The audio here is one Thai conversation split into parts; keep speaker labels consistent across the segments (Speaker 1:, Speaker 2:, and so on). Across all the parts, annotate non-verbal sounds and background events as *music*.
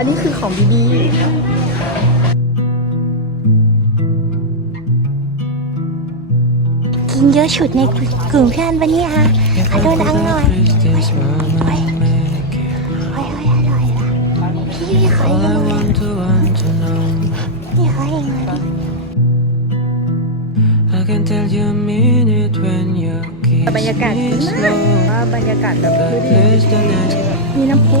Speaker 1: ันนี้คือของดีๆกินเยอะฉุดในกลุ่มเพื่อนปะเนี่ยฮะขอโทษดังหน่อยเฮ้ยเฮ้ยเฮ้ยอร่อยละพี่ขออีกหน่อยพี่ขออีกหน่อย
Speaker 2: I can tell you mean it when you
Speaker 1: บรรยากาศดีมากว่าบรรยากาศแบบ
Speaker 2: But please don't ask me
Speaker 1: มีน้ำพุ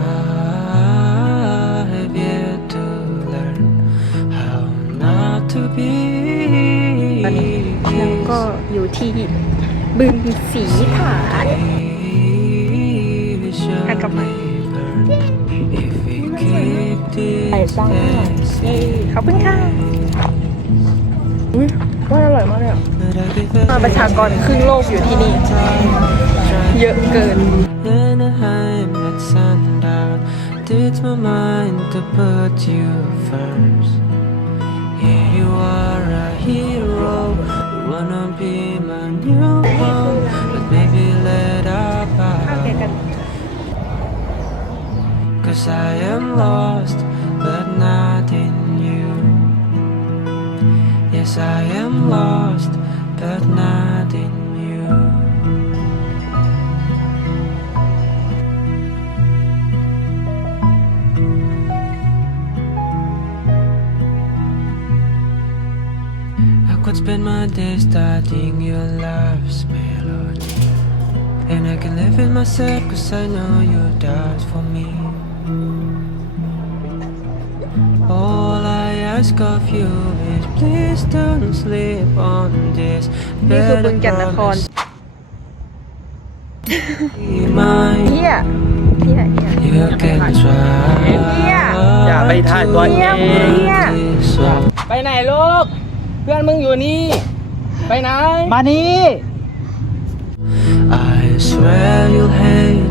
Speaker 1: แล้วก็อยู่ที่บึงสีฐาน
Speaker 2: หันกลับมา
Speaker 1: ไปจ้างขอบคุณค่ะอุ้ยว่าอร่อยมากเลยอะมาประชากรครึ่งโลกอยู่ที่นี่ เยอะเกิน
Speaker 2: It's my mind to put you first wanna be my new one But maybe let up. Cause I am lost but not in you. Yes I am lost but not in you could spend my days studying your love's melody. And I can live with myself cause I know you died for me. All I ask of you is please don't sleep on this
Speaker 1: นี่คือบึง
Speaker 2: bed
Speaker 1: แก่นน
Speaker 2: of
Speaker 1: คร
Speaker 2: promise. *laughs* Be mine.
Speaker 1: เฮียเฮียเฮีย
Speaker 2: You can try
Speaker 3: อย่าไปถ่ายตัวเอง
Speaker 1: เงียบ
Speaker 2: this song.
Speaker 3: ไปไหนลูก เพื่อนมึงอยู่นี่ ไปไหน มานี่
Speaker 2: I swear you'll hate what you find.